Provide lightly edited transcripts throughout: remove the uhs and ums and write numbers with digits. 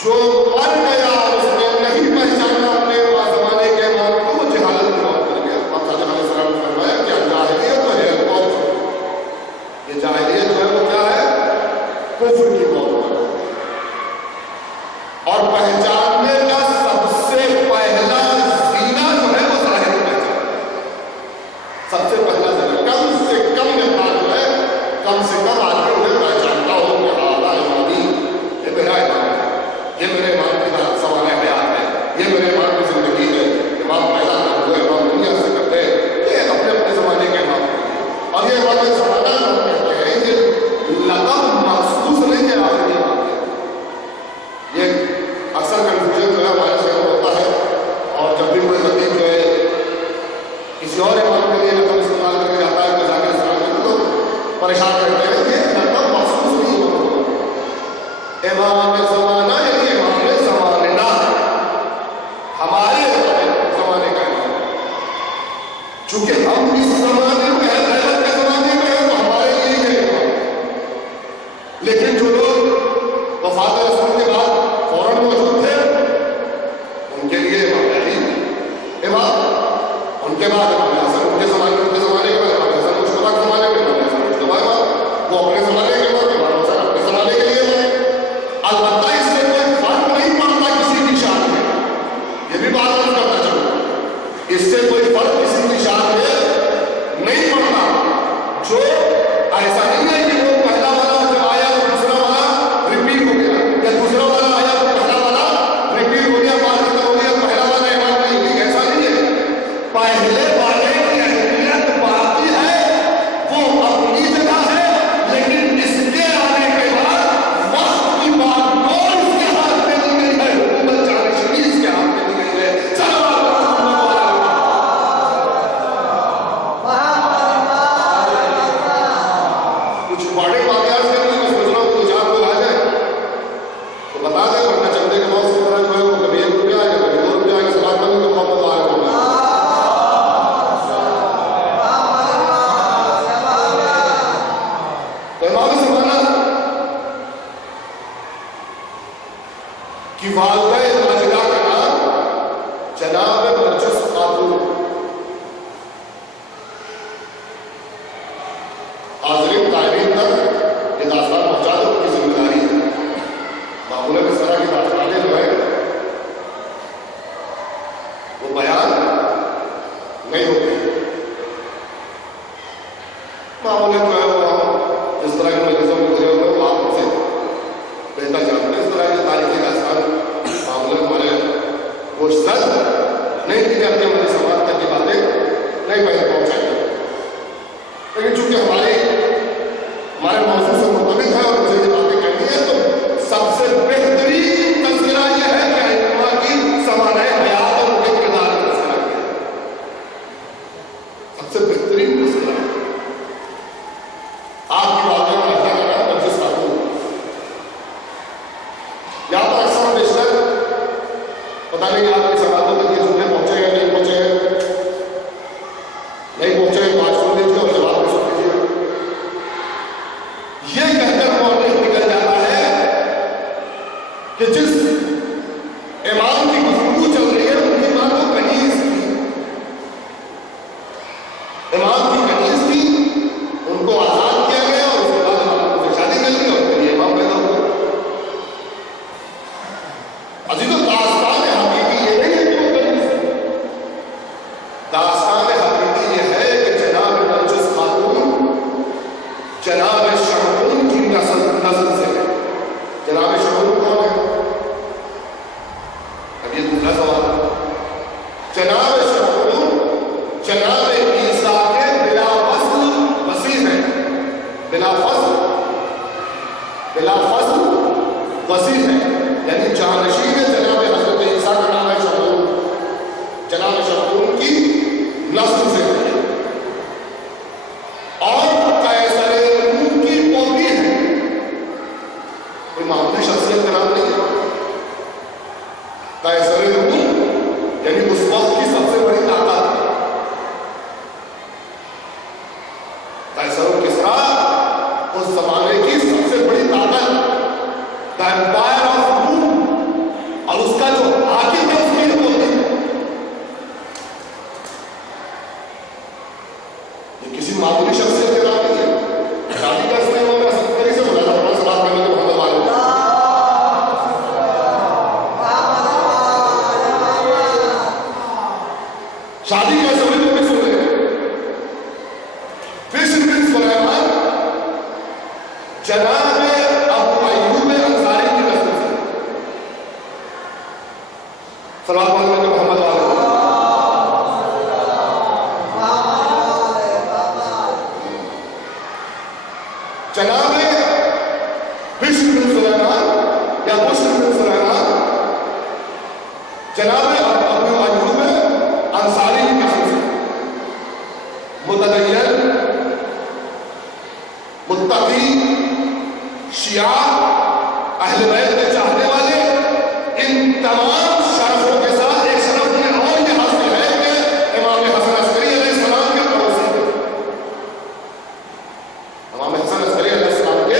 जो मर गया उसने नहीं पहचाना अक्सर कन्फ्यूजन जो है हमारे शहर में होता है, और जब भी कोई खतीब जो है किसी और इमाम के लिए लफ्ज़ इस्तेमाल करके जाता है, कोई जाकर इस्तेमाल करते तो परेशान करते हैं कि लफ्ज़ महसूस नहीं होता। इमाम ज़माना यानी इमाम ज़माना, हमारे ज़माने का इमाम, चूंकि हम इस ज़माने में हैं, ग़ैबत के ज़माने में हैं, तो हमारे लिए ये इमाम। लेकिन जो लोग वफ़ात रसूल के बाद फौरन मौजूद थे, उनके लिए इमाम, उनके बाद इमाम हसन, उनके ज़माने के बाद इमाम हसन, मुश्तबा के ज़माने में इमाम हसन मुश्तबा इमाम, वो अपने ज़माने के इमाम हसन अपने ज़माने के लिए इमाम। अलबत्ता इससे कोई फर्क नहीं पड़ता किसी की शान में, ये भी बात नहीं करना चाहिए। इससे कोई फर्क किसी की शान में नहीं पड़ता। जो ऐसा नहीं है कि वो पहला वाला जब आया तो दूसरा वाला रिपीट हो गया, या दूसरा वाला आया तो पहला वाला रिपीट हो गया, बात खत्म हो गया, पहला वाला इमाम नहीं, ऐसा नहीं है। पहले वाले की अहमियत बाकी है, वो अपनी जगह है, लेकिन इसके आने के बाद वक्त की बात कौन उसके हाथ में दी गई है, हुकूमत जानशीनी इसके हाथ में दी गई है। कुछ बड़े वाकयात से नहीं, मैं सोच रहा हूँ कुछ आप लोग आ जाए तो बता दें, वरना चंदे के बहुत से तरह जो है वो कभी 1 रुपया आएगा, कभी 2 रुपया आएगा, सलाह करने तो मोहम्मद आएगा। इमाम ज़माना की वालिदा राशिदा का नाम जनाब नरगिस खातून। हाज़रीन तारीख तक ये दास्तान पहुंचा दो, उनकी जिम्मेदारी है। मामूलन इस तरह की दास्तानें जो है वो बयान नहीं होती। मामूलन जो है वो इस तरह के मजलिसों में गुजरे होते हैं, आप उनसे बेहतर जानते हैं। इस तरह की तारीखी दास्तान मामूलन हमारे वो सद नहीं दी जाती, हमारे समाज तक की बातें नहीं पहुंचाई। लेकिन चूंकि हमारे मौजूद से मुताबिक है और मुझे ये बातें कहनी है, तो सबसे बेहतरीन तज़किरा यह है कि अइम्मा की समानाए हयात और उनके किरदार का तज़किरा किया, सबसे बेहतरीन तज़किरा। आपकी बातों में अल्लाह का नाम नरगिस खातून, यहाँ पर अक्सर बेशतर पता नहीं आपकी समातों तक ये जुमले पहुंचे हैं नहीं पहुंचे हैं, नहीं पहुंचे हैं, बात सुन लीजिए और जवाब भी सुन लीजिए। ये कहकर मौलिक निकल जाता है कि जिस इमाम की गुफ्तगू चल रही है उनकी मां तो कनीज थी, इमाम की कनीज थी, उनको आजाद किया गया और उसके बाद इमाम से शादी कर ली और फिर ये इमाम पैदा हुआ। अजीज़ों, दास्तान हकीकी ये नहीं है कि वो कनीज थी, दास्तान हकीकी ये है कि जनाब नरगिस खातून जनाब शहून की नस्ल से है। जनाब शहून कौन है? अब ये दूसरा सवाल। जनाब शहून जनाब ईसा के बिला फस्ल वसीह है, बिला फस्ल वसीह है, यानी जानशीन है। जनाब हज़रत ईसा का नाम है शहून, जनाब शहून की नस्ल से है और कैसरे रूम की पोती है। कोई मामूली शख्सियत का नाम नहीं है। कैसरे रूम यानी उस वक्त की सबसे बड़ी ताकत, कैसर किसरा उस जमाने की सबसे बड़ी ताकत, द एम्पायर ऑफ रूम, और उसका जो हाकिम है उसकी पोती है। ये किसी मामूली शख्सियत के नाम नहीं है। शादी का इसमें होगा सत्तरी से बोला था, से बात करने के मोहम्मद वाले शादी कैसे हुई तो किस हुए? बिश्र बिन सुलैमान जनाब अबू अय्यूब अंसारी की नस्ल से। सल्लल्लाहु अलैहि वसल्लम मोहम्मद वाले जनाब बिश्र बिन सुलैमान या बुश्र बिन सुलैमान जनाब अबू अयूब अंसारी की कसम से मुतदय्यन, मुत्तकी, शिया, अहले बैत के चाहने वाले, इन तमाम शरफों के साथ एक शरफ में और ये हासिल है कि इमाम हसन अस्करी अलैहिस्सलाम के पड़ोसी थे। इमाम हसन अस्करी अलैहिस्सलाम के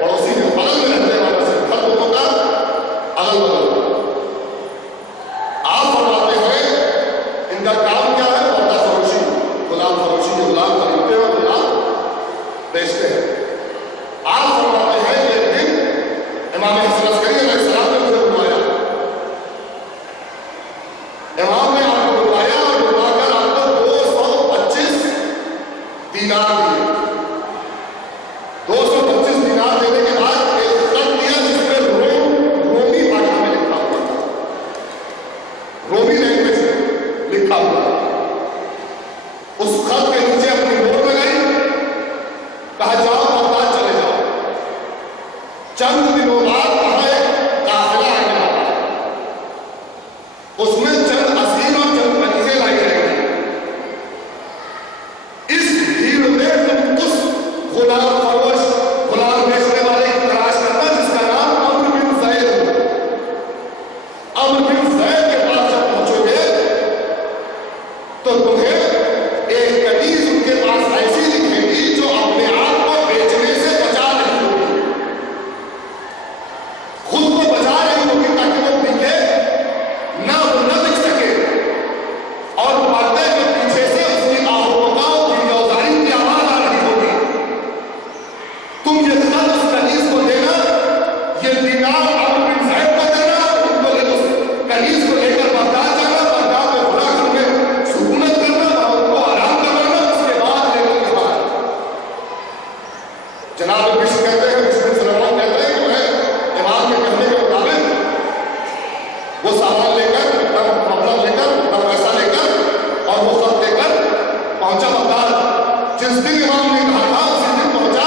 पड़ोसी थे, बगल में रहने वाला से हर दोनों का अगल बगल। आप फरमाते हैं इनका काम क्या है? पर्दा फरोशी, गुलाम फरोशी, गुलाम खरीदते हैं, गुलाम बेचते हैं। आप फरमाते हैं एक दिन इमाम हसन अस्करी अलैहिस्सलाम ने मुझे बुलवाया, इमाम ने आपको बुलवाया और बुलवाकर आपको 225 दीनार दिए। 225 दीनार देने के बाद एक खत दिया जिसमें रोमी भाषा में लिखा हुआ था, रोमी लैंग्वेज में लिखा हुआ। उस खत के नीचे अपनी मोहर लगाई, कहा जाओ बगदाद चले जाओ, चंद दिनों बाद वहां एक काफिला आने वाला है, उसमें चंद असीर और चंद बनीजें लाई जाएंगी। इस भीड़ में तुम उस गुलाम फरोश, गुलाम बेचने वाले की तलाश करना जिसका नाम अम्र बिन ज़ैद है। अम्र बिन ज़ैद के पास जब पहुंचोगे तो तुम्हें एक कनीज उनके पास ऐसी दिखेगी जो अपने आप को बेचने से बचा रही होगी, खुद को बचा रही होगी ताकि वो बिके ना, वो न बिक सके। और पर्दे के पीछे से उसकी आहोकाओं की औजारी की आवाज आ रही होगी। तुम ये खत उस कनीज को देना, ये दीनार अम्र बिन ज़ैद को देना, उनको उस कनीज को लेकर बगदाद जाना, बगदाद में खुला घर में सुकूनत करना और उनको आराम करवाना, उसके बाद लेकर के बाहर। जनाब बिश्र कहते हैं, बिश्र बिन सलमान कहते हैं कि मैं इमाम के कहने के मुताबिक वो सामान लेकर, मबलग लेकर, पैसा लेकर और वो खत लेकर पहुंचा बगदाद। जिस दिन इमाम ने कहा था उसी दिन पहुंचा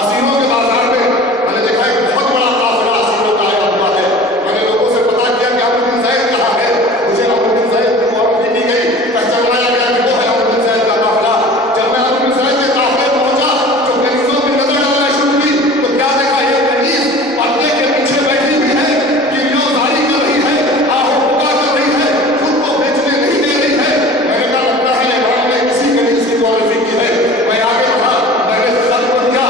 असीरों के बाजार में। मैंने देखा एक बहुत बड़ा काफिला असीरों का आया हुआ है। मैंने लोगों से पता किया कि अम्र बिन ज़ैद कहाँ है। मुझे अम्र बिन ज़ैद की मुआफ़ी दी गई, पहचाना गया कि वो है अम्र बिन ज़ैद का काफिला। जब मैं अम्र बिन ज़ैद के काफिले पहुंचा तो कनीज़ों की नजर डालना शुरू की तो क्या देखा, ये कनीज़ पर्दे के पीछे बैठी हुई है, गिरफ्तारी कर रही है, आहोका कर रही है, खुद को बेचने नहीं दे रही है। मैंने कहा लगता है इमाम ने इसी कनीज़ की मुआफ़ी की है। मैं आगे बढ़ा, मैंने खत को दिया,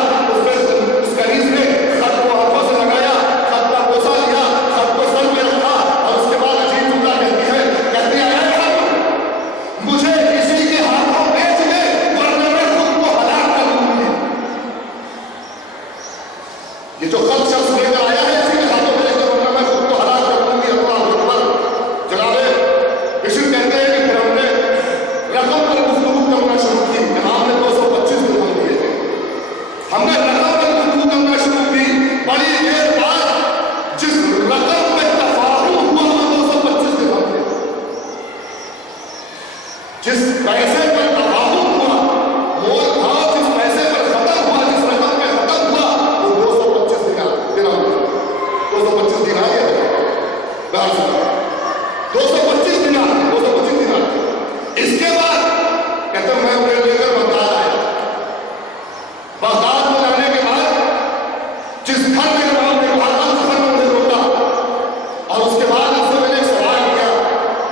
उस कनीज़ ने खत को हाथों से लगाया, खत का बोसा लिया, खत को सर में रखा और उसके बाद अजीब जुमला कहती है, मुझे किसी के हाथों बेच दे वरना मैं खुद को हलाक कर दूंगी। ये जो खत शख्स लेकर आया है इसी के हाथों बेच दे वरना मैं खुद को हलाक कर दूंगी। अल्लाह अकबर। जनाबे बिश्र कहते हैं कि फिर हमने रकम पर गुफ्तगू करना शुरू की। इमाम ने 225 दिरहम दिए थे, हमने रकम पर गुफ्तगू करना शुरू की। बड़ी देर बाद जिस रकम में तफाहुम हुआ वो 225 दिरहम थे। जिस पैसे पर तफाहुम हुआ, मोल भाव जिस पैसे पर खत्म हुआ, जिस रकम पे खत्म हुआ, वो 225 दिरहम 225 दिनार है। 225 दिनार, 225 दिनार। इसके बाद कहते मैं उन्हें लेकर बगदाद आया। बगदाद में जाने के बाद जिस घर में इमाम ने कहा था उस घर में मुझे रोका और उसके बाद उससे मैंने एक सवाल किया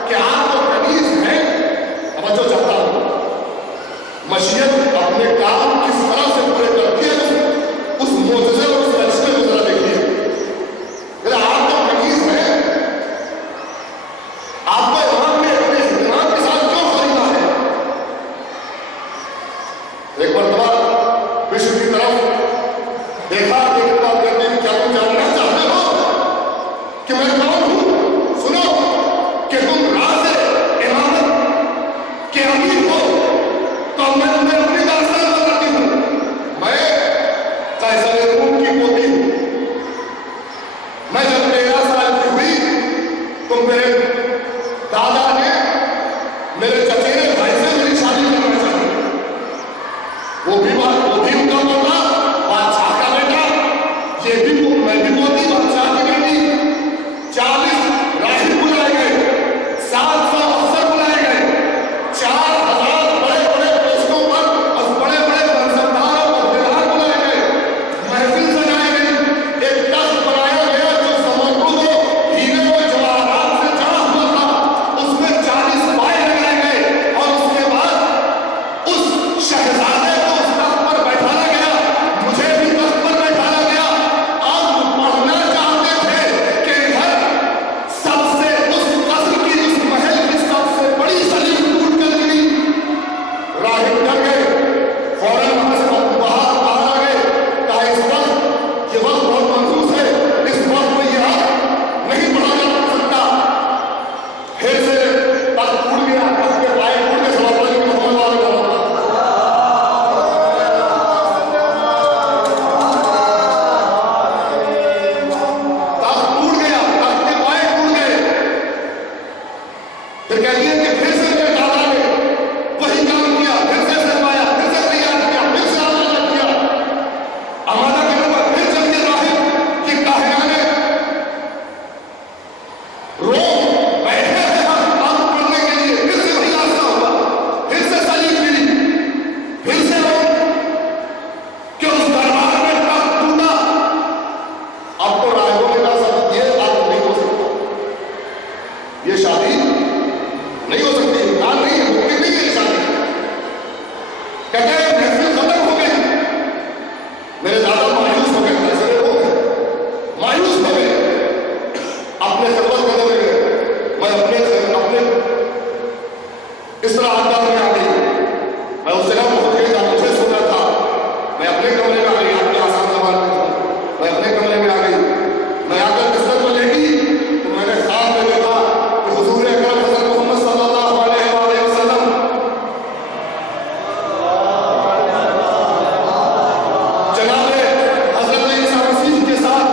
कि आप तो कनीज़ हैं, अब जो चाहता हूं मशीयत अपने काम किस तरह से पूरे करती है, उस मोज़िज़े और उस करिश्मे को जरा देखिए। आप तो कनीज़ हैं, आपको इमाम ने अपने इमाम के साथ क्यों खरीदा है? एक मरतबा बिश्र की तरफ देखा, देखने बाद कहते हैं क्या तुम जानना चाहते हो कि मैं कौन हूं? सुनो कि तुम राज़े इमामत के अमीर हो तो मैं तुम्हें अपनी दास्तान बताती हूं। मैं कैसर रूम की पोती हूं। मैं जब 13 साल की हुई तो मेरे दादा ने मेरे चचेरे भाई से मेरी शादी करना चाहिए। वो भी उनका पोता, बादशाह का बेटा, मैं भी मोती, बादशाह की बेटी। 40 राहिब बुलाए गए, ये शादी नहीं हो सकती, इम्कान नहीं है, मुमकिन नहीं है ये शादी। कहते हैं महफिल खत्म हो गई, मेरे दादा मायूस हो गए, फैसले हो गए, मायूस हो गए, अपने खिदमत करने लगे। मैं अपने इस तरह आदत में आ गई, मैं उस जगह पहुंच गई जहां मुझे सोना था, मैं अपने कमरे में आ गई, आपके आसान जबान में था, मैं अपने कमरे में आ गई। मैं आकर बिस्तर पर लेटी तो मैंने ख्वाब में देखा कि हुजूर अकरम हज़रत मोहम्मद सल्लल्लाहु अलैहि वसल्लम जनाब हज़रत ईसा मसीह के साथ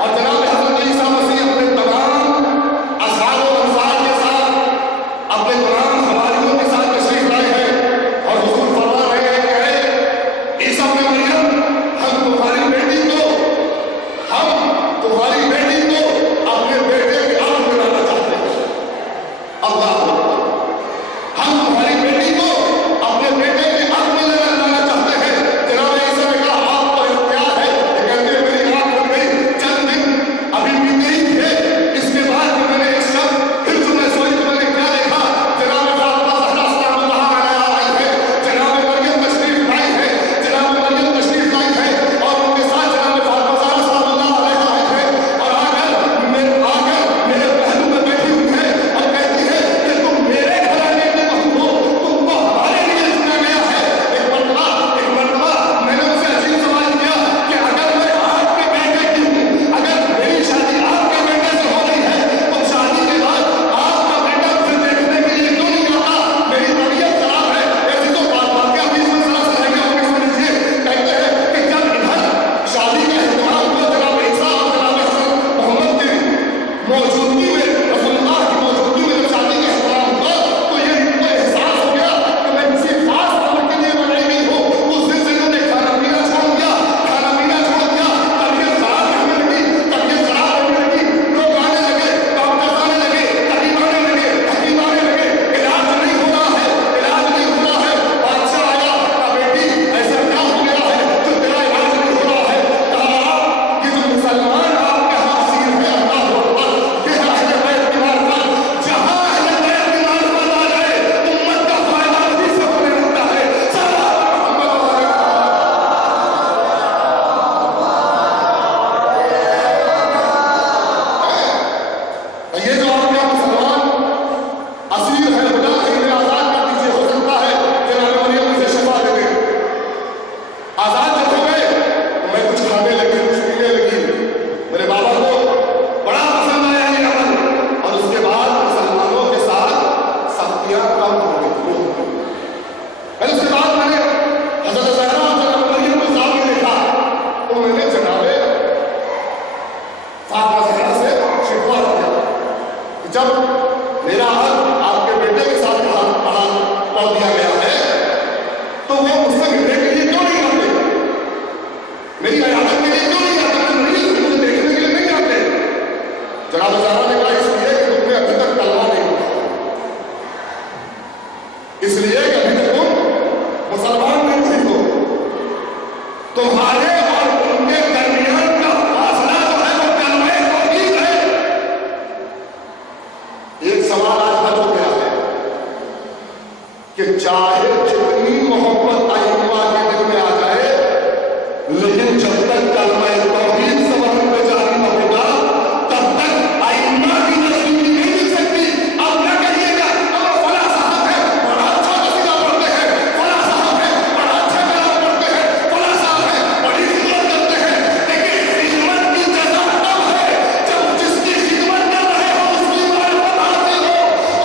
और जनाब हज़रत ईसा मसीह अपने तमाम असहाब और अंसार के साथ, अपने तमाम हवारियों के साथ तशरीफ लाए हैं और हुजूर फरमा रहे हैं कि ईसा इब्न मरियम, हम तुम्हारी बेटी को अपने बेटे की आंख में लाना चाहते हैं। अल्लाह अकबर, हम तुम्हारी बेटी को अपने बेटे की आंख में लाना चाहते हैं। जनाब ईसा ने कहा आपको इख्तियार है। ये कहते हैं मेरी आंख खुल गई, चंद दिन अभी बीते ही थे, इसके बाद मैंने एक शब्द फिर जो मैं सोई तो मैंने क्या देखा, जनाब फातिमा ज़हरा सलामुल्लाह अलैहा आई है, जनाब मरियम तशरीफ लाई है, जनाब मरियम तशरीफ लाई है और उनके साथ जनाब फातिमा ज़हरा सलामुल्लाह अलैहा आई है और आकर मेरे पहलू में बैठी हुई है और कहती है कि तुम मेरे घराने की बहू हो, तुमको हमारे लिए चुना गया है। एक मरतबा मैंने उनसे अजीब सवाल किया कि अगर मैं आपके बेटे की हूँ, अगर मेरी शादी आपके बेटे से हो रही है, तो शादी के बाद आपका बेटा मुझे देखने के लिए क्यों नहीं आता? मेरी तबीयत खराब है। ऐसी तो वाकया बीच में जरा सा रह गया, वो सुन लीजिए। कहते हैं कि जब इधर शादी का इख्तियार हुआ जनाब ईसा और जनाब हज़रत मोहम्मद की मौजूदगी में, रसूलुल्लाह की मौजूदगी में जब शादी का इख्तियार हुआ तो ये इनको एहसास हो गया कि मैं किसी खास अमर के लिए बनाई गई हूँ। उस दिन से इन्होंने खाना पीना छोड़ दिया, तबीयत खराब होने लगी, लोग आने लगे, डॉक्टर आने लगे, तबीब आने लगे, हकीम आने लगे, इलाज नहीं हो रहा है। बादशाह आया, कहा बेटी ऐसा क्या हो गया है जो तेरा इलाज नहीं हो रहा है? कहा ये जो मुसलमान आपके यहाँ असीर है, अल्लाह अकबर, ये है अहले बैत की मार्फत। जहाँ अहले बैत की मार्फत आ जाए उम्मत का फायदा उसी से होने लगता है। ये जो आपके यहाँ मुसलमान असीर है, खुदा है, इन्हें आजाद कर दीजिए। हो सकता है जनाब मरियम मुझे शफा दे दे। आजाद जब हो गए तो मैं कुछ खाने लगी, कुछ पीने लगी। मेरे बाबा को बड़ा पसंद आया ये अमल और उसके बाद मुसलमानों के साथ सख्तियां कम हो गई। फिर उसके बाद मैंने हज़रत ज़हरा और जनाब मरियम को सामने देखा तो मैंने जनाब फातिमा ज़हरा से शिकवा किया कि जब मेरा हक आपके बेटे के साथ पढ़ा दिया गया है तो वो मुझसे मिलने के लिए क्यों नहीं आते, मेरी इयादत के लिए क्यों नहीं आते, मुझे देखने के लिए नहीं आते? जनाब ज़हरा ने कहा इसलिए कि तुमने अभी तक कलमा नहीं पढ़ा, इसलिए कि अभी तक तुम मुसलमान नहीं हो। तुम्हारे और उनके दरमियान का फासला जो है वो कलमे तौहीद है। एक सवाल आज हल हो गया है कि चाहे जितनी मोहब्बत अइम्मा के दिल में आ जाए, लेकिन जब तक कलमे तौहीद ज़बान पे जारी न होगा तब तक अइम्मा की नज़दीकी नहीं मिल सकती। अब क्या करिएगा, फला साहब है बड़ा अच्छा कसीदा पढ़ते हैं, फला साहब है बड़ा अच्छा कलाम पढ़ते हैं, फला साहब है बड़ी खिदमत करते हैं, लेकिन खिदमत की जज़ा तब है जब जिसकी खिदमत कर रहे हो उसकी मार्फत हासिल हो।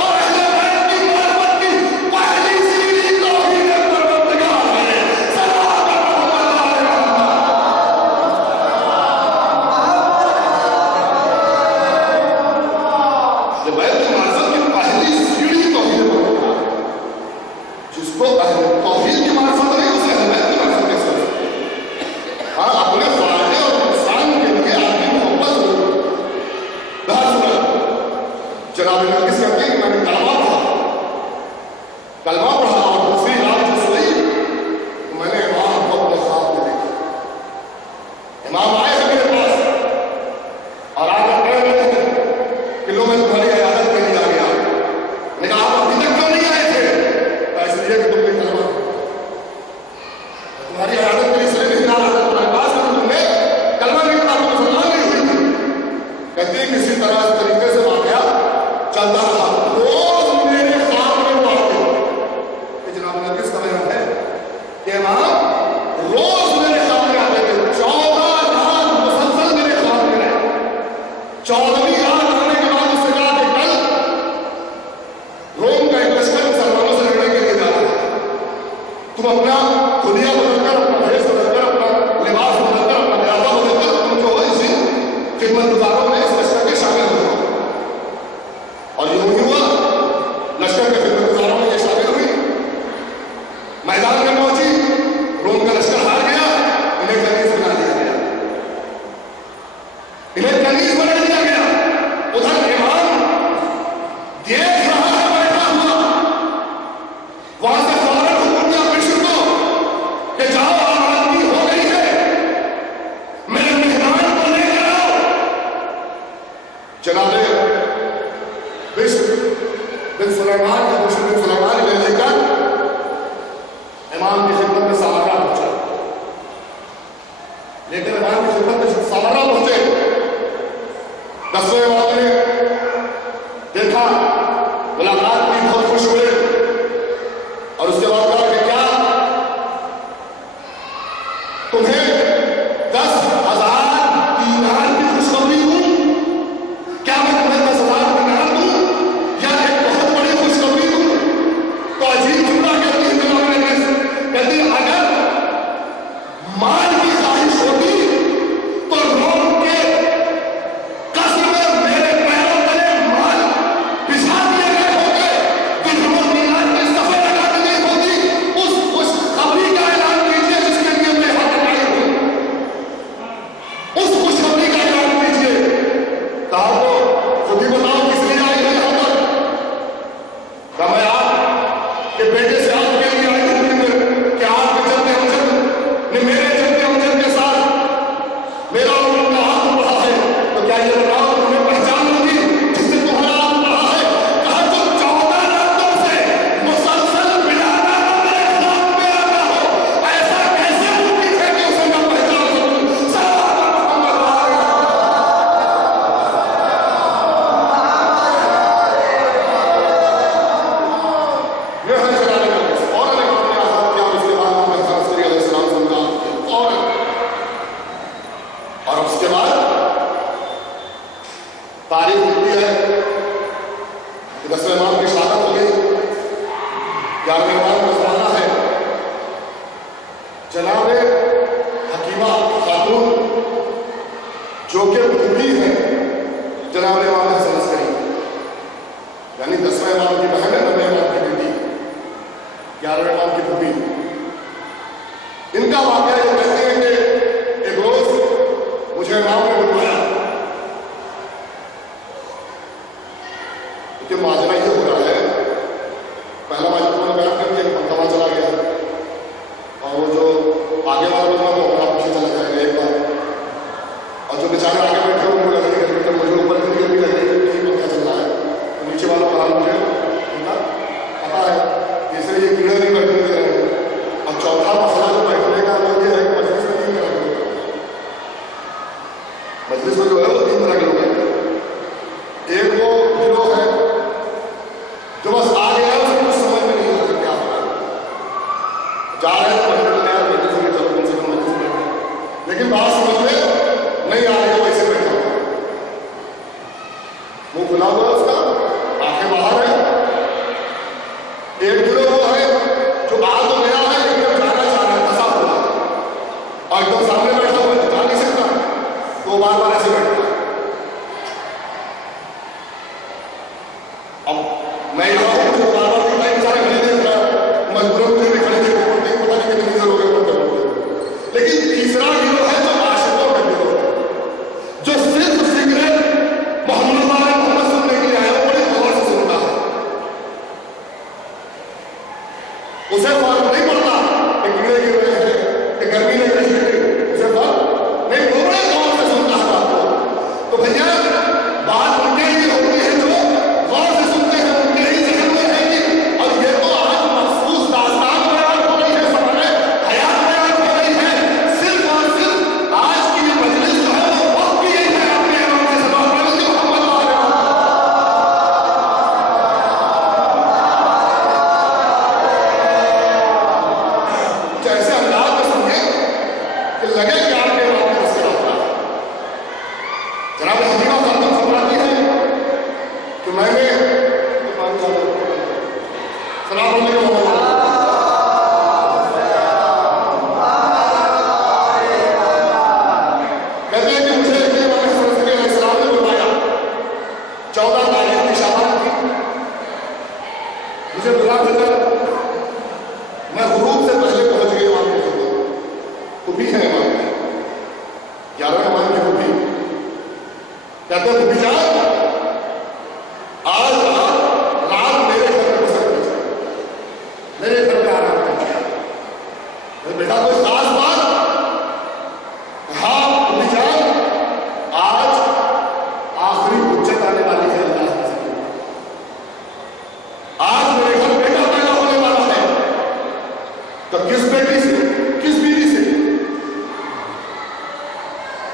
और अहले बैत की मार्फत की पहली सीढ़ी तौहीद परवरदिगार है। सलाम बैत की मार्फत की पहली सीढ़ी तौहीद परवरदिगार है। जिसको तौहीद की मार्फत नहीं उसे अहले बैत की मार्फत कैसे हो सकती है? हाँ, अपने फायदे और नुकसान के लिए आदमी मोहब्बत हो। जनाब नरगिस कहती है कि मैंने कलमा पढ़ा और दूसरी रात जो सोई तो मैंने इमाम को अपने ख्वाब में देखा। इमाम आए हैं मेरे पास और आकर कह रहे हैं कि लो मैं तुम्हारी इयादत के लिए आ और यूं ही हुआ, लश्कर के खिदमतगारों में ये शामिल हुई, मैदान में पहुंची, रोम का लश्कर हार गया, इन्हें कनीज बना दिया गया, इन्हें कनीज बना दिया गया। उधर इमाम देख रहा है बैठा हुआ, वहां से फौरन हुक्म दिया बिशर को कि जाओ, आबादी हो गई है, मेरे मेहमान को लेकर आओ। जनाबे बिशर बिन सुलेमान इन्हें लेकर इमाम की खिदमत में सामरा पहुंचा। लेकिन इमाम की खिदमत में सामरा पहुंचे, 10वें इमाम ने देखा, मुलाकात की, बहुत खुश हुए और उसके बाद कहा कि क्या तुम्हें 10,000 दीनार की खुशखबरी दूं? क्या मैं तुम्हें 10,000 दीनार दूं या एक बहुत बड़ी खुशखबरी दूं? तो अजीब जुमला कहती है जनाब ने, कहती अगर माल की ख्वाहिश होती तो रोम के कसर में मेरे पैरों तले माल बिछा दिए गए होते, दिरहम दीनार की सफे लगा दी गई होती। उस खुशखबरी का ऐलान कीजिए जिसके लिए मैं हाथ उठाई हूं, उस खुशखबरी का ऐलान कीजिए। कहा तो खुद ही बताओ किस लिए आई है यहां पर? कहा मैं आपके बेटे से आपके लिए आई हूं कि आपके चलते अमजद ने मेरे चलते अमजद के साथ मेरा और उनका हाथ बढ़ा है, तो क्या ये बताओ तुम्हें पहचान होगी जिससे तुम्हारा हाथ बढ़ा है? कहा जो 14 रत्तों से मुसलसल मिलाना मेरे हाथ में आता हो, ऐसा कैसे मुमकिन है कि उसे मैं पहचान सकूं? सल्लल्लाहु अलैहि वसल्लम। ये है जनाब नबी। फौरन इमाम ने आज़ाद किया, उसके बाद मोहम्मद सल्लल्लाहु अलैहि वसल्लम से उनका फौरन, और उसके बाद तारीख लिखती है कि 10वें इमाम की शहादत हो गई, 11वें इमाम का ज़माना है। जनाब हकीमा खातून जो कि फूफी है जनाब इमाम हसन अस्करी, यानी 10वें इमाम की बहन है, 9वें इमाम की बेटी, 11वें इमाम की फूफी। इनका वाकया ये कहते हैं कि एक रोज मुझे इमाम ने बुलवाया, क्योंकि माजरा ये हो रहा है, पहला माजरा में बयान करके पंखा चला गया और वो जो आगे वाला बंदा वो अपना पीछे चला जाएगा एक बार, और जो बेचारे आगे बैठे उनको लग रही है मुझे ऊपर की भी लग रही है कि पंखा चल रहा है, तो नीचे वालों का हाल मुझे पता है, तीसरे ये कीड़े नहीं बैठने दे रहे हैं, और चौथा मसला जो बैठने का वो ये है कि मजलिस में 3 तरह के लोग, मजलिस में जो है वो 3 तरह के लोग हैं। एक वो गिरोह है जो बस आ गया है, उसको कुछ समझ में नहीं आता क्या हो रहा है, जा रहे हैं तो बैठने में यार बैठे से चलो कम से कम मजलिस में बैठे, लेकिन बात समझ में नहीं आ रही है, वैसे बैठा हुआ है, मुंह खुला हुआ है उसका, आंखें बाहर है। एक गिरोह वो है जो आ तो गया है लेकिन जाना चाह रहा है, फंसा हुआ है और एकदम सामने बैठा हुआ है, जा नहीं सकता, तो बार बार ऐसे बैठता है। अब मैं यहाँ हूँ, मुझे बार बार दिखता है, बेचारे खड़े देख रहा है, मजबूरन मुझे भी खड़े देख रहे हैं, पता नहीं कितनी देर हो गई पढ़ते पढ़ते। लेकिन तीसरा गिरोह है जो आशिकों का गिरोह है, जो सिर्फ सिगरेट मोहम्मद सुनने के लिए आया, बड़े गौर से सुनता है, उसे फर्क नहीं पड़ता कि कीड़े गिर रहे हैं कि गर्मी नहीं रही है, उसे फर्क नहीं, वो बड़े गौर से सुनता है बात को। तो भैया बात उनके लिए होती है जो गौर से सुनते हैं, उनके ही जहन में रहेगी। और ये तो आज मखसूस दास्तान बयान हो रही है, हमारे हयात बयान हो रही है, सिर्फ और सिर्फ आज की ये मजलिस जो है वो वक्त की यही है, अपने इमाम से सवाल करने की मोहम्मद ऐसे अंदाज में सुनिए कि लगे कि आपके इमाम ने उसके रखा है। जनाब हकीमा खातून फरमाती है कि मैंने सलाम अलैकुम कहते हैं कि मुझे इमाम हसन अस्करी अलैहिस्सलाम ने बुलवाया, 14 तारीख की शाबान थी, फजर मैं गुरूब से पहले पहुंच गई इमाम की खिदमत। खुफी है इमाम की 11वें इमाम की खुफी कहते हैं खुफी जान आज रात मेरे घर में बसर कीजिए, मेरे घर में आराम कीजिए। बेटा कोई खास बात? हाँ खुफी जान आज आखिरी हुज्जत आने वाली है अल्लाह की ज़मीन पर। आज मेरे घर बेटा पैदा होने वाला है। तो किस बेटी से, किस बीवी से,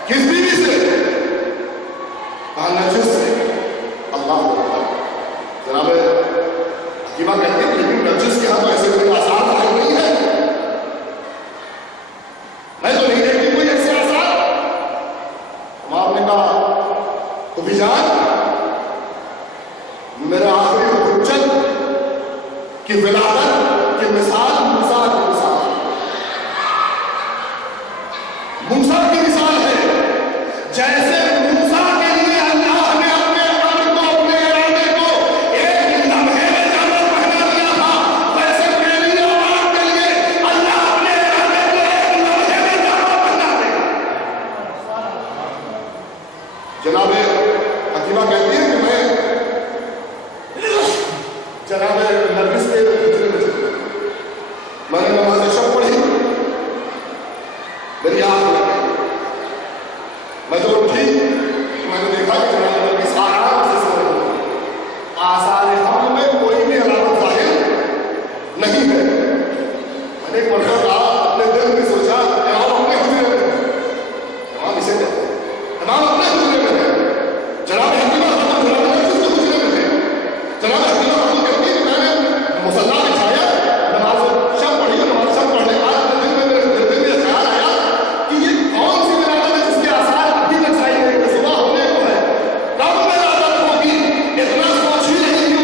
किस बीवी से? नजिस से। अल्लाह जनाब हकीमा कहते हैं लेकिन नजिस के यहाँ तो ऐसे कोई आसार जाहिर नहीं है, मैं तो नहीं देखती कोई ऐसे आसार। आपने कहा खुफी जान मेरे आखिरी हुज्जत की विलादत की मिसाल मूसा की मिसाल, मूसा की मिसाल है। जैसे मूसा के लिए अल्लाह ने अपने अमर को, अपने इरादे को एक लम्हे में जाना पहना दिया था, वैसे मेरे लिए और आपके लिए अल्लाह अपने इरादे को एक लम्हे में जाना पहना देगा। जनाब हकीमा कहती है कि मैं जनाब नरगिस के हुजरे में चली, मैंने नमाज़ शब पढ़ी, मेरी आँख लग गई। मैं जो उठी मैंने देखा कि जनाब नरगिस आराम से सो रही है, आसार हम में कोई भी अलामत जाहिर नहीं है। मैंने एक मरतबा कहा, अपने दिल में सोचा इमाम अपने हुजरे में है, इमाम इसे कहते हैं, इमाम अपने हुजरे में है। जनाब हकीमा खत्म, जनाब नरगिस के हुजरे में है। जनाब हकीमा खत्म कहती है कि मैंने मुसल्ला बिछाया, नमाज शब पढ़ी, नमाज शब पढ़ने के बाद दिल में यह ख्याल आया कि ये कौन सी विलादत है जिसके आसार अभी तक जाहिर नहीं है, सुबह होने को है, कब विलादत होगी? इतना सोच ही नहीं कि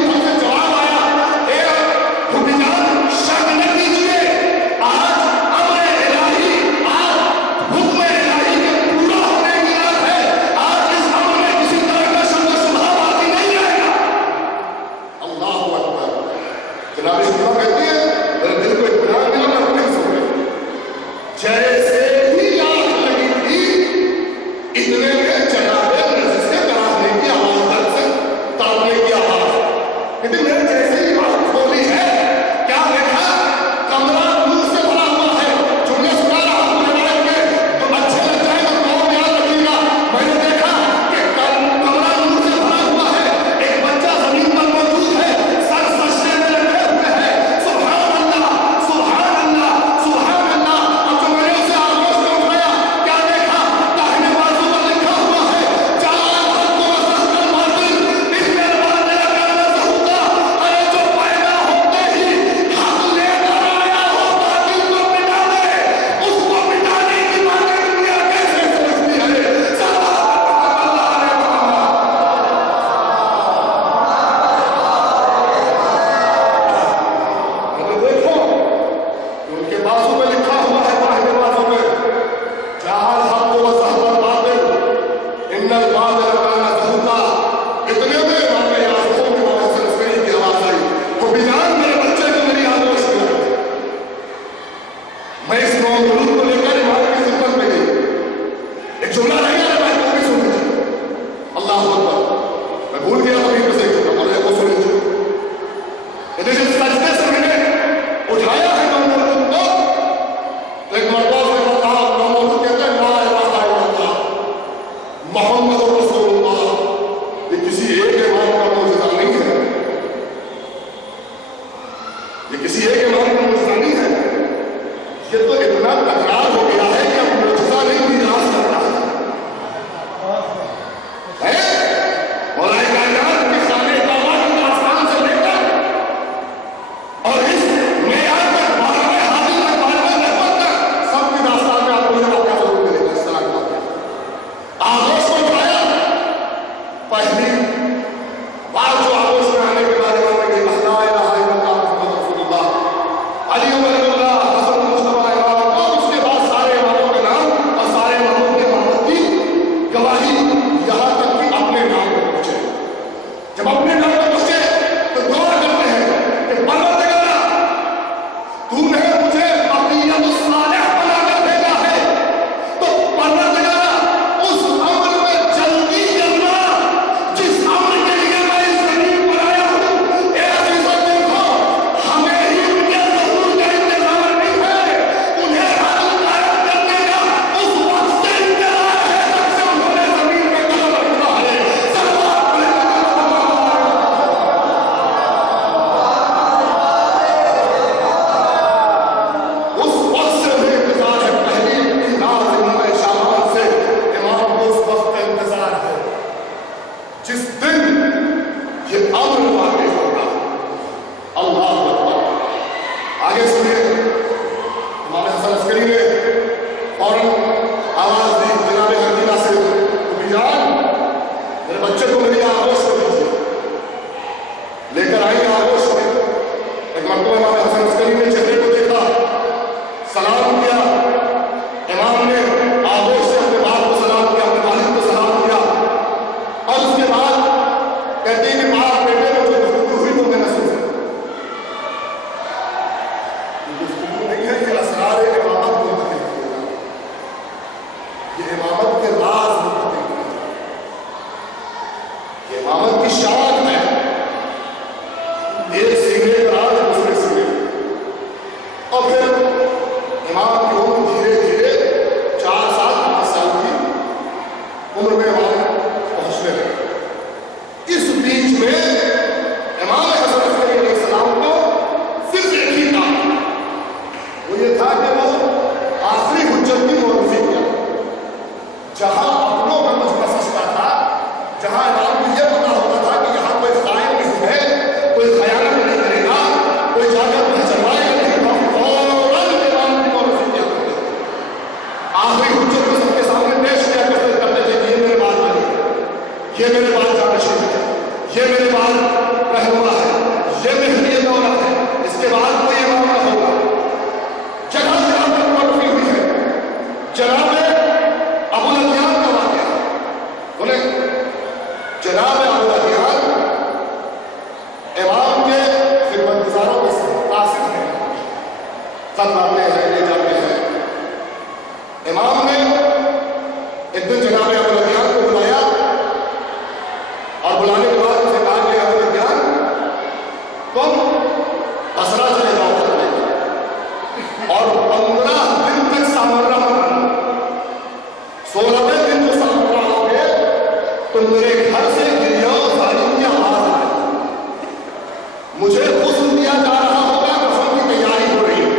लेकर आई आगोश में। एक मरतबा इमाम हसन अस्करी ने चेहरे को देखा, सलाम किया। इमाम ने आगोश से अपने बाप को सलाम किया, अपने वालिद को सलाम किया, और उसके बाद कहती है कि बाप बेटे में जो गुफ्तगू हुई वो मैंने सुनी। गुफ्तगू नहीं है, ये असरार इमामत मुंतकिल किया, ये इमामत के राज मुंतकिल किया, ये इमामत की शान है। एक सीने का राज दूसरे सीने, और फिर इमाम की उम्र धीरे धीरे 4 साल 5 साल की उम्र में इमाम पहुंचने लगे। इस बीच में इमाम हसन अस्करी अलैहिस्सलाम को सिर्फ एक ही काम, वो ये था कि वो आखिरी हुज्जत की मौजूदगी किया। जहां अपनों में कुछ फंसता था, जहां इमाम को यह पता होता था कि यहां कोई खाइन नहीं है, कोई खयानत नहीं करेगा, कोई जाकर पहचानवाएगा नहीं, फौरन इमाम की मौजूदगी किया। आखिरी हुज्जत को सबके सामने पेश किया करते थे कि ये मेरे बाद बनी, ये मेरे बाद जानशीन है, ये मेरे बाद रहनुमा है, ये मेहदी दौला है, इसके बाद कोई इमाम न होगा। जगह जगह पर मौजूद हुई है। जनाब अबू लतियान का वाक़या, बोले जनाब अबू लतियान इमाम के खिदमतगारों में से कासिद हैं, सब लाते हैं, ले जाते हैं। इमाम ने एक दिन जनाब अबू लतियान को बुलाया, और बुलाने के बाद उसे कहा कि अबू लतियान तुम बसरा चले जाओ और 15 दिन तक सामर्रा करना। 16वें दिन जो सामर्रा होंगे तो मेरे घर से गिरिया की आवाज आएगी, मुझे हुस्न दिया जा रहा होगा, कसम की तैयारी हो रही है।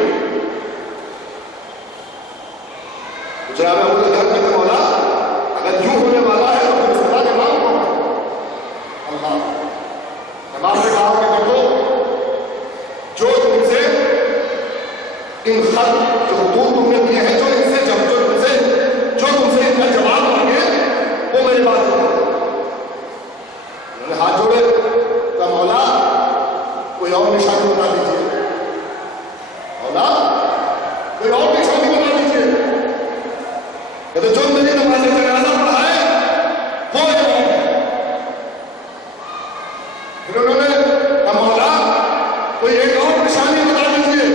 जनाब अबू लतियान कहते मौला अगर यूं होने वाला है तो फिर इसका इमाम कौन है? इमाम ने कहा कि देखो, जो तुमसे इन खत जो हुकूक तुमने दिए हैं, जो तुमसे इनका जवाब मांगे वो मेरी बात है। उन्होंने हाथ जोड़े, कहा मौला कोई और निशानी बता दीजिए, मौला कोई और निशानी बता दीजिए। कहते जो मेरी नमाज जनाजा पढ़ाए वो इमाम है। फिर उन्होंने कहा मौला कोई एक और निशानी बता दीजिए।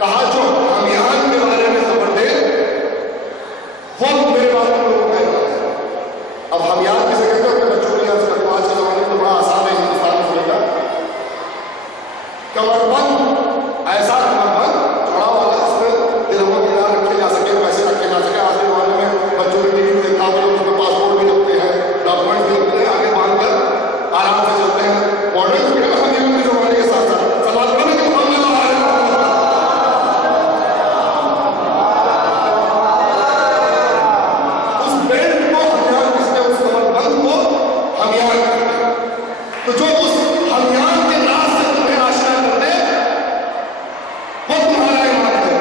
कहा जो हमियान के बारे में खबर दे वो मेरे बात में लोग है। अब हमियान किसे कहते हैं? अपने बच्चों के लिए आज के जमाने में बड़ा आसान है हिंदुस्तान में समझना। कमरबंद, ऐसा कमरबंद चौड़ा वाला जिसमें दिलवा के नाम रखे जा सके, पैसे रखे जा सके। आज के जमाने में बच्चों ने टीवी देखा, वो लोग उसमें पासपोर्ट भी रखते हैं, डॉक्यूमेंट भी रखते हैं, आगे बांधकर आराम से चलते हैं। मॉडर्न भी है हमियान के जमाने के साथ साथ। सवाल करो कि हमने तो जो उस हमियान के नाम से तुम्हें आशना कर दे वो तुम्हारा इमाम है।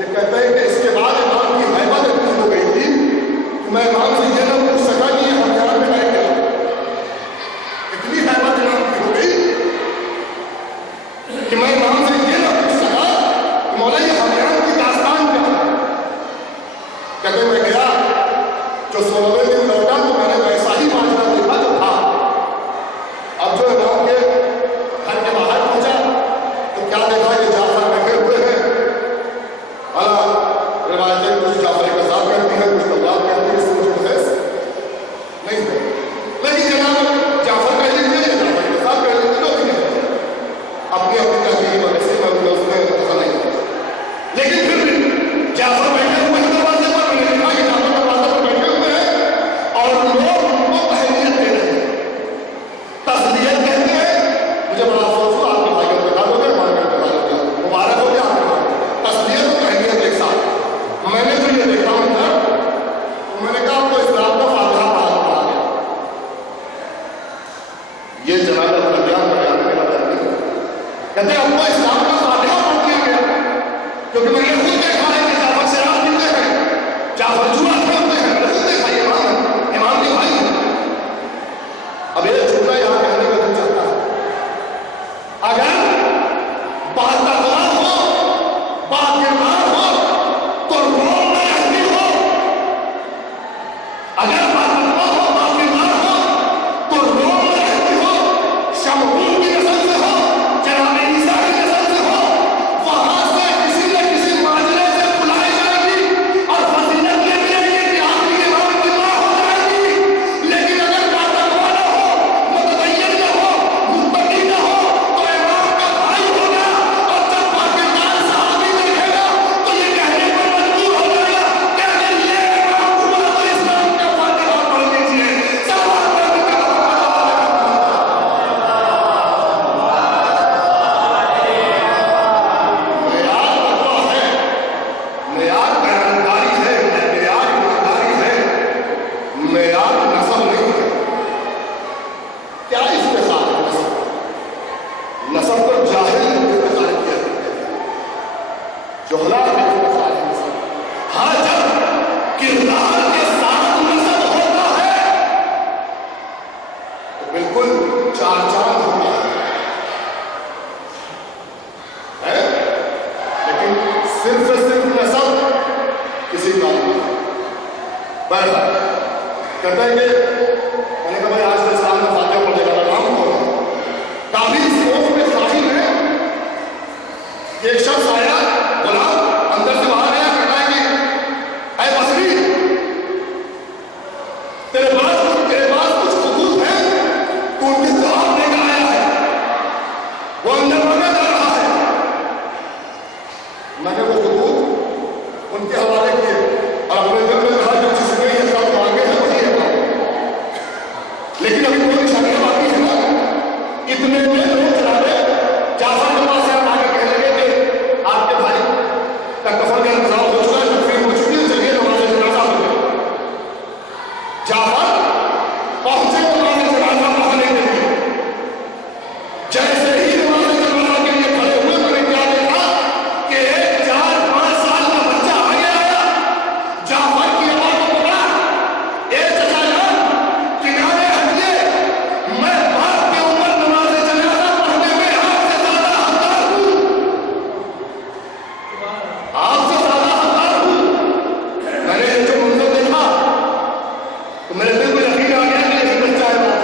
ये कहते हैं कि इसके बाद इमाम की हैबत इतनी हो गई थी कि मैं इमाम से ये ना पूछ सका कि ये हमियान में है क्या। इतनी हैबत इमाम की हो गई कि मैं इमाम से ये ना पूछ सका कि मौला ये हमियान की दास्तान क्या है। कहते मैं गया, जो 16वें दिन लौटा तो मैंने वैसा ही माजरा देखा जो था। अब जो इमाम के घर के बाहर पहुंचा तो क्या देखा कि जाफर बैठे हुए हैं। रिवायतें कुछ जाफर के साथ कहती हैं, कुछ तौरात कहती हैं, इससे मुझे बहस नहीं है। लेकिन जनाब जाफर कह लीजिए या जाफर के साथ कह लीजिए, जो भी नहीं अपनी अपनी तहजीब और ऐसे मैं उसमें पता नहीं। लेकिन फिर भी जाफर बैठे हुए हैं दरवाजे पर, मैंने देखा कि जाफर दरवाजे पर बैठे हुए हैं और लोग उनको तहनीत दे रहे हैं, तस्लीयत कहते हैं। मुझे बड़ा अफसोस हुआ, आपके भाई को बता दोगे, मांग कर बता दोगे, मुबारक हो गया आपको। तस्लीयत और तहनीत एक साथ। मैंने जो ये देखा अंदर, तो मैंने कहा आपको इस्लाम का फातिहा पढ़ा गया। ये जनाब अबू लतियान का बयान मेरा बयान नहीं है। कहते हमको इस्लाम का फातिहा पढ़ दिया गया, क्योंकि मैंने खुद देखा है कि जाफर से रात मिलते हैं, जाफर जुआ खेलते हैं, मैंने खुद देखा। इमाम के भाई। अब ये झूठा यहाँ कहने का दिल चाहता है जुहला है उसके साथ नसब। हाँ, जब किरदार के साथ नसब होता है तो बिल्कुल चार चांद होता है, लेकिन सिर्फ नसब किसी काम नहीं। बहरहाल कहते हैं कि मैंने कहा भाई आज से इस्लाम में फातिहा पढ़ेगा, नाम कौन है? ताबीज़ सोच में शाही में एक शख्स आया, गुलाम अंदर से बाहर आया, कहता है कि ऐ बसरी, तेरे पास कुछ हुकूक है, तू उनके जवाब देकर आया है। वो अंदर मांगा जा रहा है। मैंने वो हुकूक उनके हवाले किए और अपने दिल में कहा जो जिसने ये सब मांगे हैं वही है काम। लेकिन अभी कोई निशानियां बाकी है ना। इतने में लोग चला गए, जाफर के पास आया, आगे कहने लगे कि आपके भाई का कफन का इंतजाम हो चुका है, तकरीर हो चुकी है, चलिए नमाज़ जनाज़ा हो गया। जाफर पहुंचे नमाज़ जनाज़ा पढ़ने के लिए। जैसे ही नमाज़ जनाज़ा के लिए खड़े हुए, मैंने क्या देखा कि एक 4-5 साल का बच्चा आगे आया, जाफर की आवाज़ को पकड़ा, ए चचा जान, किनारे हटिए, मैं बाप के ऊपर नमाज़ जनाज़ा पढ़ने में आपसे ज़्यादा हकदार हूँ, आपसे ज़्यादा हकदार हूँ। मैंने ये जो मंजर देखा तो मेरे दिल में यकीन आ गया कि यही बच्चा है बाप।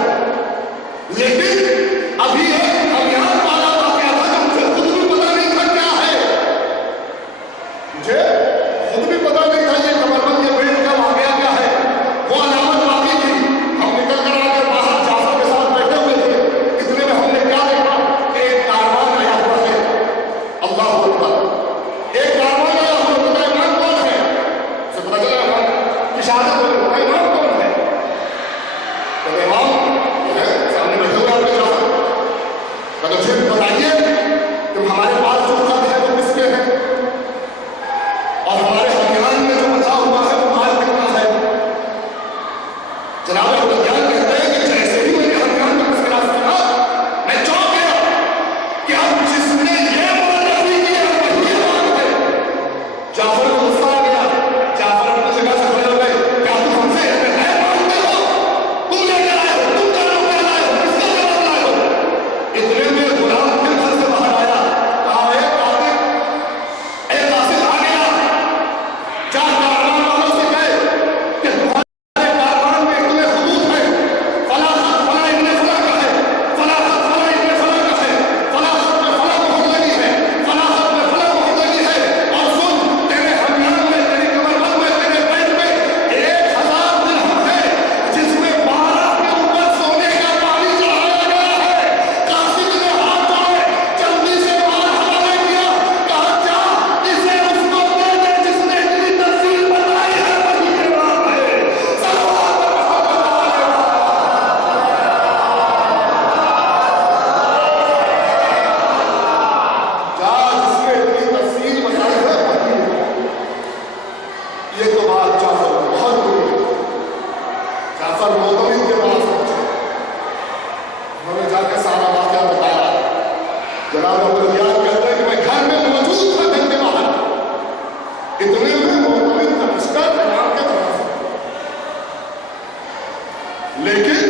लेकिन अभी एक अभियान वाला वाक़या था जो मुझे खुद भी पता नहीं था क्या है। मुझे खुद भी पता नहीं था ये कमरबंद के पेड़ का वाक़या क्या है। वो अलामत बाकी थी। हम निकल कर आकर बाहर जाफर के साथ बैठे हुए थे। इतने में हमने क्या देखा कि एक कारवान आया हुआ है। अल्लाह अकबर, एक कारवान आया हुआ। पता है इमाम कौन है? उसे पता चला कि शहादत हो गई। इमाम कौन है? तो इमाम है सामने बैठे हुए आपके जाफर। तो फिर बताइए कि हमारे पास जो खत है वो किसके है और हमारे हथियार में जो बचा हुआ है वो माल कितना है? जनाब हथियार कहते हैं कि जैसे ही मैंने हथियार का तस्करा सुना, मैं चौंक गया कि अब जिसने ये मुआरफी की है वही इमाम है। जाफर को गुस्सा आ गया। जाफर अपनी जगह से खड़े हो गए। क्या तुम हमसे है मांगते हो? तुम लेकर आए हो, तुम जानो क्या लाए हो, किसका जवाब लाए हो? इतने में गुलाम फिर घर से बाहर आया। कहा एक कासिद आ गया। चार कारवान वालों से कहे कि तुम्हारे कारवान में इतने हुकूक है, फला खत फला इतने फला का है, फला खत फला इतने फला का है, फला खत में फला मोहर लगी है, फला खत में फला मोहर लगी है। और सुन, तेरे हमियान में, तेरी कमरबंद में, तेरे पेट में 1000 दिरहम है जिसमें 12 के ऊपर सोने का पानी चढ़ाया गया है। कासिद ने हाथ जोड़े, जल्दी से माल हवाले किया। कहा जा इसे उसको दे दे जिसने इतनी तफसील बताई है, वही इमाम है। सल्लल्लाहु अलैहि जा जिसने इतनी तफसील बताई है वही इमाम। ये तो बात जाफर को बहुत बुरी लगी। जाफर मोतमिन के पास पहुंचे। उन्होंने जाकर सारा वाक़या बताया। जनाब अब्दुल कहते हैं कि मैं घर में मौजूद था, घर के बाहर। इतने में मोतमिन का लश्कर इमाम के तरफ से। लेकिन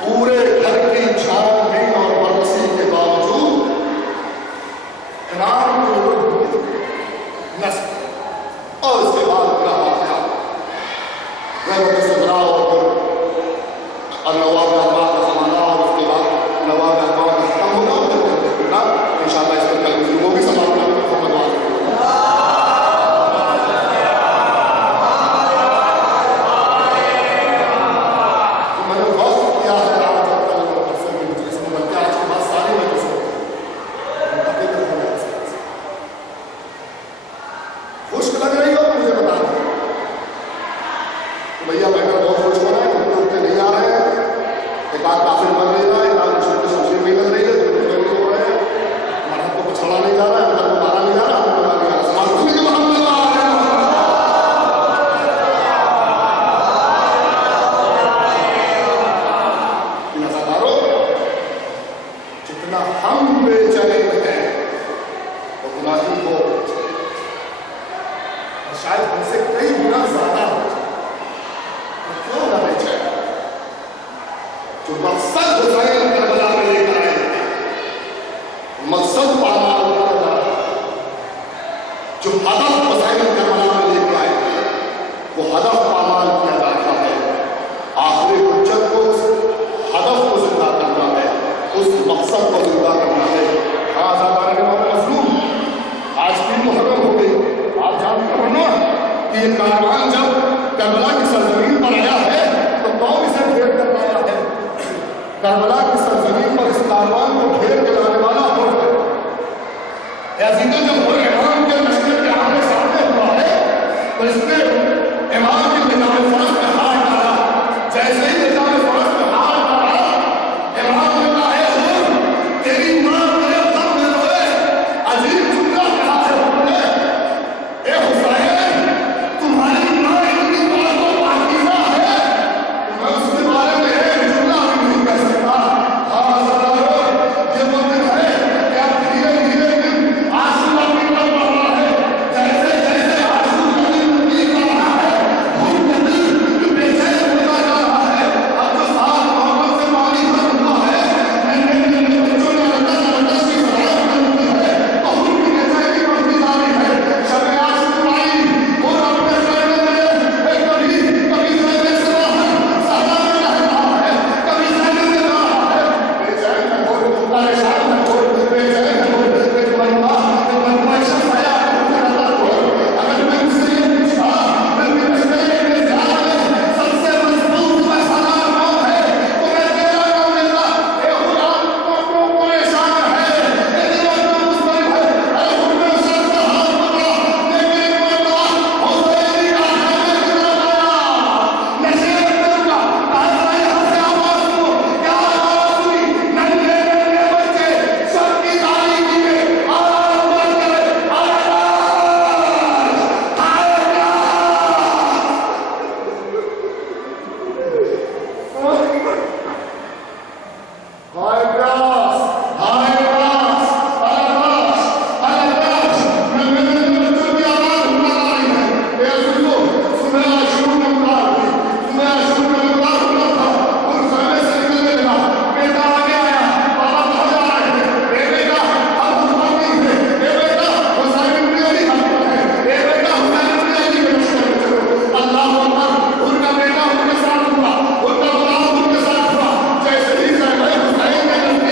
पूरे घर की छानबीन और बरकसी के बावजूद इमाम के ऊपर नस्ल और उसके बाद मेरा वाक़या गैरत सदरा और नवाब अहमद का ज़माना और उसके बाद नवाब अहमद का ख़त्म होगा और फिर इंशाअल्लाह इस पर कल वो भी समाप्त होगा। मैंने बहुत किया है आज तक मकसद हुसैन करबला में लेकर आए, मकसद पामाल होता था। जो हदफ हुसैन करबला में लेकर आए वो हदफ पामाल किया जाता है। आखिरी हुज्जत को उस हदफ को जिंदा करना है, उस मकसद को जिंदा करना है। हाँ आजादार के बाबू मजलूम, आज की मुहर्रम हो गई। आप जानते हो ना कि ये कारवान जब करबला की सरजमीन पर आया है तो कौन इसे घेर कर लाया है? करबला की सरजमीन पर इस कारवान को घेर के लाने वाला कौन है? याजीद जब वो इमाम के लश्कर के आमने सामने हुआ है तो इसने इमाम के निजाम फर्ज में हाथ डाला। जैसे ही निजाम फर्ज में हाथ डाला, इमाम ने कहा है तेरी मां तेरे दम में रोए। अजीब जुमला कहा है उन्होंने, ए हुसैन तुम्हारी मां इतनी बात को पाकीज़ा है, मैं उसके बारे में एक जुमला भी नहीं कह सकता। हाँ सरदारो, ये वो दिन है कि अब धीरे धीरे दिन आशूरा की तरफ बढ़ रहा है। जैसे जैसे आशूरा की नजदीक आ रहा है, भूख का दिल बेचैन होता जा रहा है। अब तो साथ मोहब्बत से पानी भर हुआ है, मैंने बच्चों ने रटस की सलाह करती है, बहुत की बेचैनी बढ़ती जा रही है। शब आशूरा आई और अपने सहने में कभी कभी सहने से बाहर सहना में रह रहा है, कभी सहने में रह रहा है। बेचैन है कोई, परेशान है कोई, बेचैन है कोई, एक मजमा शख्स आया रहता कोई। अगर मैं उससे ये पूछा मेरे रिश्ते में ध्यान में सबसे मजबूत फैसला कौन है तो मैं तेरा नाम लेता। ए गुलाम तो परेशान है, ए दीवाना मुस्तरिब है, अरे हुक्म शख्स का हाथ पकड़ा, लेकिन एक मरतबा हुसैनी का खाने की तरफ आया। नशे में करूंगा, कहा यहाँ से आवाज सुनो, क्या आवाज सुनी? नन्हे नन्हे बच्चे सबकी ताली किए, आवाज बंद करे, हाय ग्रास, हाय ग्रास, अलग्रास, अलग्रास, नन्हे नन्हे बच्चों की आवाज उठा रही है। ए सुनो, सुबह आशूर में उतार हुई, सुबह आशूर में उतार हुआ था और खाने से निकलने लगा। बेटा आगे आया, पापा कहाँ जा रहे हैं? ए बेटा अब हम बाकी है, ए बेटा हुसैन इब्न अली हाजिर है, ए बेटा हुसैन इब्न अली के लश्कर में चलो। अल्लाह अकबर, उनका बेटा उनके साथ हुआ, उनका गुलाम उनके साथ हुआ। जैसे ही हुसैन के नजदीक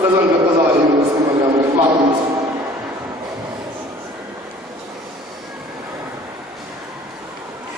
Present with the Zahir,